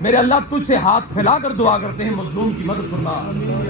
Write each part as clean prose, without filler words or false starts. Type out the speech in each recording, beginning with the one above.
میرے اللہ تجھ سے ہاتھ پھیلا کر دعا کرتے ہیں، مظلوم کی مدد فرما،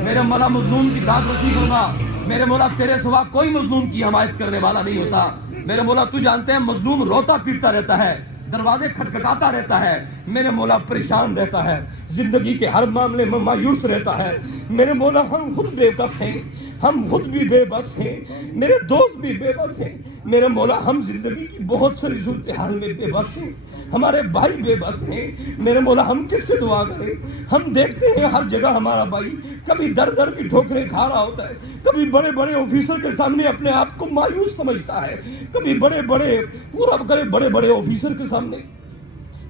میرے مولا مظلوم کی داد رسی فرما۔ میرے مولا تیرے سوا کوئی مظلوم کی حمایت کرنے والا نہیں ہوتا۔ میرے مولا تو جانتے ہیں مظلوم روتا پیٹتا رہتا ہے، دروازے کھٹکھٹاتا رہتا ہے، میرے مولا پریشان رہتا ہے، زندگی کے ہر معاملے میں مایوس رہتا ہے۔ میرے مولا ہم خود بے بس ہیں، ہم خود بھی بے بس ہیں، میرے دوست بھی بے بس ہیں۔ میرے مولا ہم زندگی کی بہت ساری صورتحال میں بے بس ہیں، ہمارے بھائی بے بس ہیں۔ میرے مولا ہم کس سے دعا کریں؟ ہم دیکھتے ہیں ہر جگہ ہمارا بھائی کبھی در در کی ٹھوکریں کھا رہا ہوتا ہے، کبھی بڑے بڑے آفیسر کے سامنے اپنے آپ کو مایوس سمجھتا ہے، کبھی بڑے بڑے آفیسر کے سامنے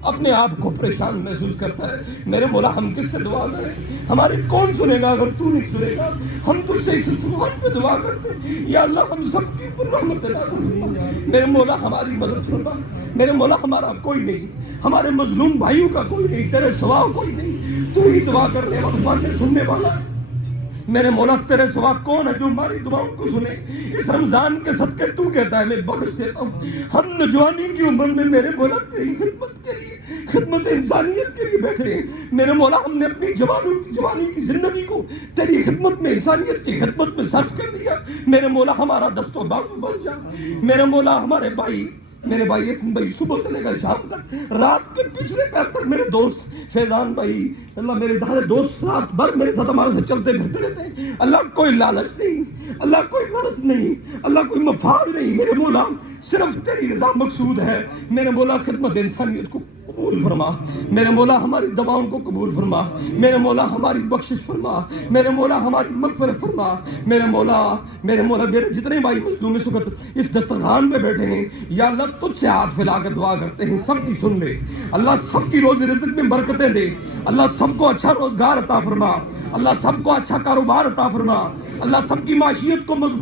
اپنے آپ کو پریشان محسوس کرتا ہے۔ میرے مولا ہم کس سے دعا کریں؟ ہماری کون سنے گا اگر تو نہیں سنے گا؟ ہم تجھ سے اس استغفار پہ دعا کرتے ہیں، یا اللہ ہم سب کے اوپر رحمت نازل فرما۔ میرے مولا ہماری مدد فرما۔ میرے مولا ہمارا کوئی نہیں، ہمارے مظلوم بھائیوں کا کوئی نہیں، تیرے سوا کوئی نہیں، تو ہی دعا کرنے والا، باتیں سننے والا ہے۔ میرے مولا تیرے سوا کون ہے جو ہماری دعاؤں کو سنے؟ اس رمضان کے صدقے تو کہتا ہے میں بخش دیتا ہوں۔ ہم نوجوانی کی عمر میں میرے مولا تیری خدمت کے لیے، خدمت انسانیت کے لیے بیٹھے ہیں۔ میرے مولا ہم نے اپنی جوانی کی زندگی کو تیری خدمت میں، انسانیت کی خدمت میں صرف کر دیا۔ میرے مولا ہمارا دست و بازو بن جا۔ میرے مولا ہمارے بھائی، میرے بھائی اسم بھائی صبح سے لے کر شام تک، رات کے پچھلے پیر تک میرے دوست فیضان بھائی، اللہ میرے سارے دوست رات بھر میرے ساتھ ہمارے سے چلتے پھرتے رہتے ہیں۔ اللہ کوئی لالچ نہیں، اللہ کوئی غرض نہیں، اللہ کوئی مفاد نہیں۔ میرے مولا صرف تیری رضا مقصود ہے۔ میرے مولا خدمت انسانیت کو قبول فرما۔ میرے مولا ہماری دعاؤں کو قبول فرما۔ میرے مولا ہماری بخشش فرما۔ میرے مولا ہماری مغفرت فرما۔ میرے مولا میرے جتنے بھائی مظلوم اس وقت اس دسترخوان پہ بیٹھے ہیں، یا اللہ تجھ سے ہاتھ پھیلا کر دعا کرتے ہیں، سب کی سن لے اللہ، سب کی روزی رزق میں برکتیں دے اللہ، سب کو اچھا روزگار عطا فرما اللہ، سب کو اچھا کاروبار عطا فرما اللہ، سب کی معیشت کو مضبوط